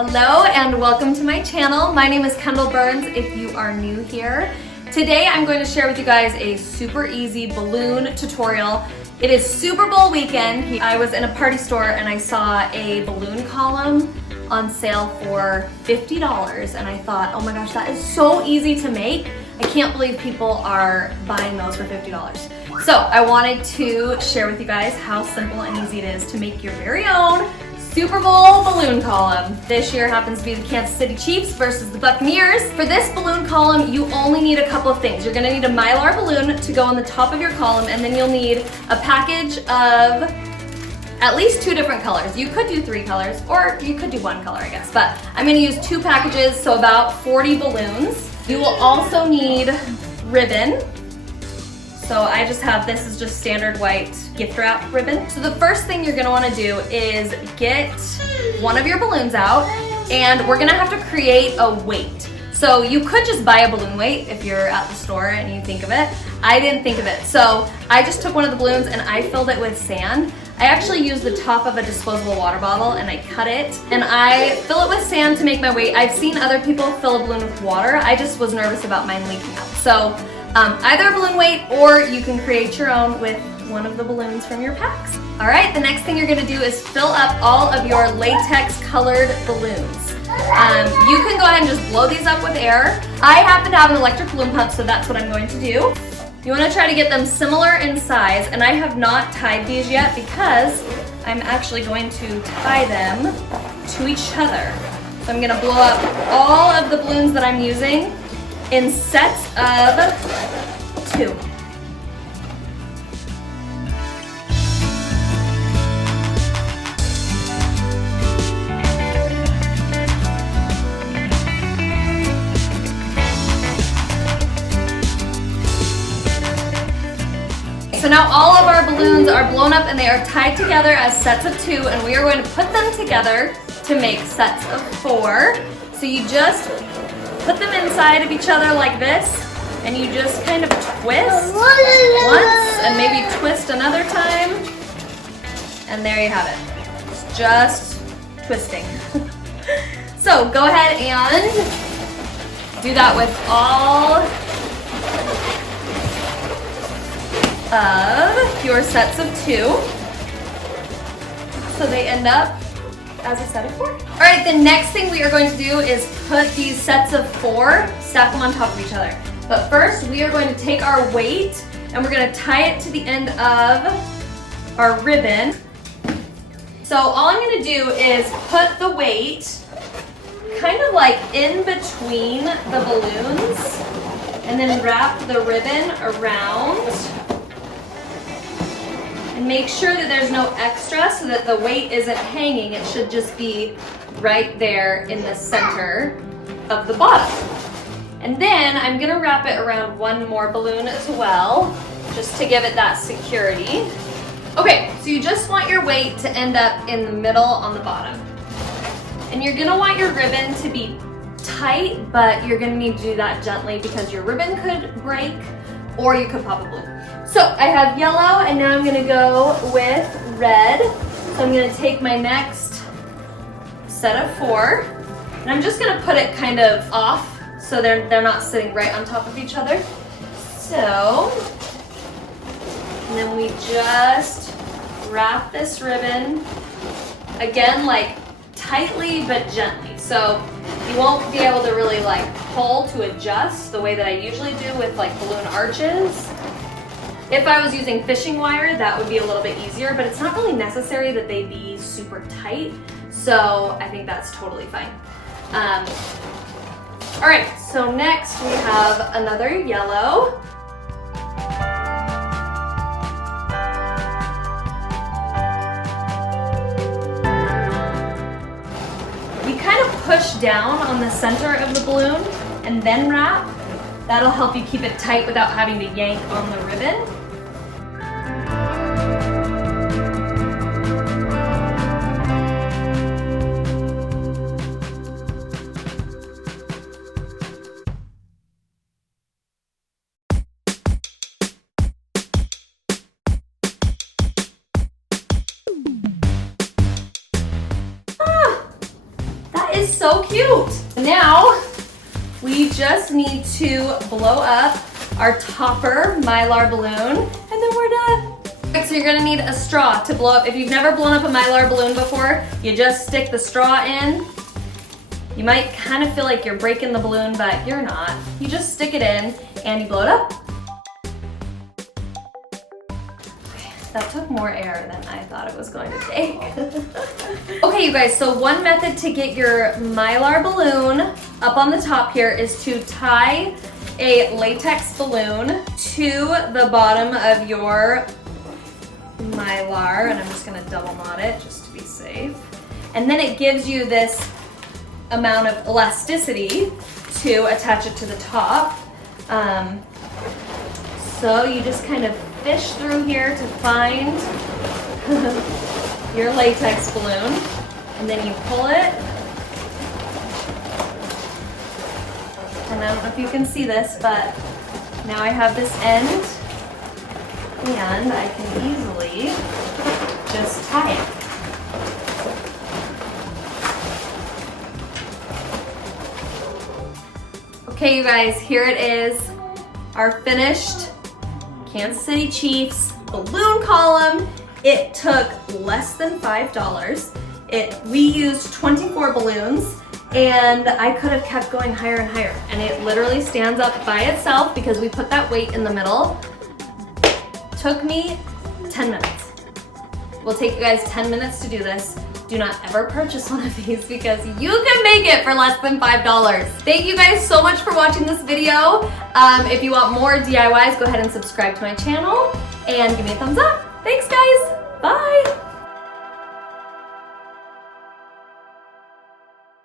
Hello and welcome to my channel. My name is Kendall Burns if you are new here. Today I'm going to share with you guys a super easy balloon tutorial. It is Super Bowl weekend. I was in a party store and I saw a balloon column on sale for $50 and I thought, oh my gosh, that is so easy to make. I can't believe people are buying those for $50. So I wanted to share with you guys how simple and easy it is to make your very own Super Bowl balloon column. This year happens to be the Kansas City Chiefs versus the Buccaneers. For this balloon column, you only need a couple of things. You're gonna need a Mylar balloon to go on the top of your column, and then you'll need a package of at least 2 different colors. You could do 3 colors, or you could do 1 color, I guess, but I'm gonna use 2 packages, so about 40 balloons. You will also need ribbon. So I just have, this is just standard white gift wrap ribbon. So the first thing you're gonna wanna do is get one of your balloons out, and we're gonna have to create a weight. So you could just buy a balloon weight if you're at the store and you think of it. I didn't think of it. So I just took one of the balloons and I filled it with sand. I actually used the top of a disposable water bottle and I cut it and I fill it with sand to make my weight. I've seen other people fill a balloon with water. I just was nervous about mine leaking out. So either a balloon weight or you can create your own with one of the balloons from your packs. All right, the next thing you're gonna do is fill up all of your latex colored balloons. You can go ahead and just blow these up with air. I happen to have an electric balloon pump, so that's what I'm going to do. You wanna try to get them similar in size, and I have not tied these yet because I'm actually going to tie them to each other. So I'm gonna blow up all of the balloons that I'm using in sets of 2. So now all of our balloons are blown up and they are tied together as sets of 2, and we are going to put them together to make sets of 4. So you just put them inside of each other like this, and you just kind of twist once and maybe twist another time, and there you have it. It's just twisting. So go ahead and do that with all of your sets of 2, so they end up as a set of 4. All right, the next thing we are going to do is put these sets of 4, stack them on top of each other. But first, we are going to take our weight and we're gonna tie it to the end of our ribbon. So all I'm gonna do is put the weight kind of like in between the balloons and then wrap the ribbon around. And make sure that there's no extra so that the weight isn't hanging. It should just be right there in the center of the bottom. And then I'm gonna wrap it around one more balloon as well, just to give it that security. Okay, so you just want your weight to end up in the middle on the bottom. And you're gonna want your ribbon to be tight, but you're gonna need to do that gently because your ribbon could break or you could pop a balloon. So I have yellow, and now I'm gonna go with red. So I'm gonna take my next set of 4, and I'm just gonna put it kind of off so they're not sitting right on top of each other. So, and then we just wrap this ribbon, again, like tightly but gently. So you won't be able to really like pull to adjust the way that I usually do with like balloon arches. If I was using fishing wire, that would be a little bit easier, but it's not really necessary that they be super tight, so I think that's totally fine. All right, so next we have another yellow. You kind of push down on the center of the balloon and then wrap. That'll help you keep it tight without having to yank on the ribbon. is so cute. Now, we just need to blow up our topper Mylar balloon, and then we're done. Okay, so you're gonna need a straw to blow up. If you've never blown up a Mylar balloon before, you just stick the straw in. You might kind of feel like you're breaking the balloon, but you're not. You just stick it in and you blow it up. Okay, that took more air than I thought it was going to take. Okay, you guys, so one method to get your Mylar balloon up on the top here is to tie a latex balloon to the bottom of your Mylar, and I'm just gonna double knot it just to be safe. And then it gives you this amount of elasticity to attach it to the top. So you just kind of fish through here to find your latex balloon, and then you pull it. And I don't know if you can see this, but now I have this end, and I can easily just tie it. Okay, you guys, here it is, our finished Kansas City Chiefs balloon column. It took less than $5. We used 24 balloons, and I could have kept going higher and higher, and it literally stands up by itself because we put that weight in the middle. Took me 10 minutes. Will take you guys 10 minutes to do this. Do not ever purchase one of these because you can make it for less than $5. Thank you guys so much for watching this video. If you want more DIYs, go ahead and subscribe to my channel and give me a thumbs up. Thanks guys, bye.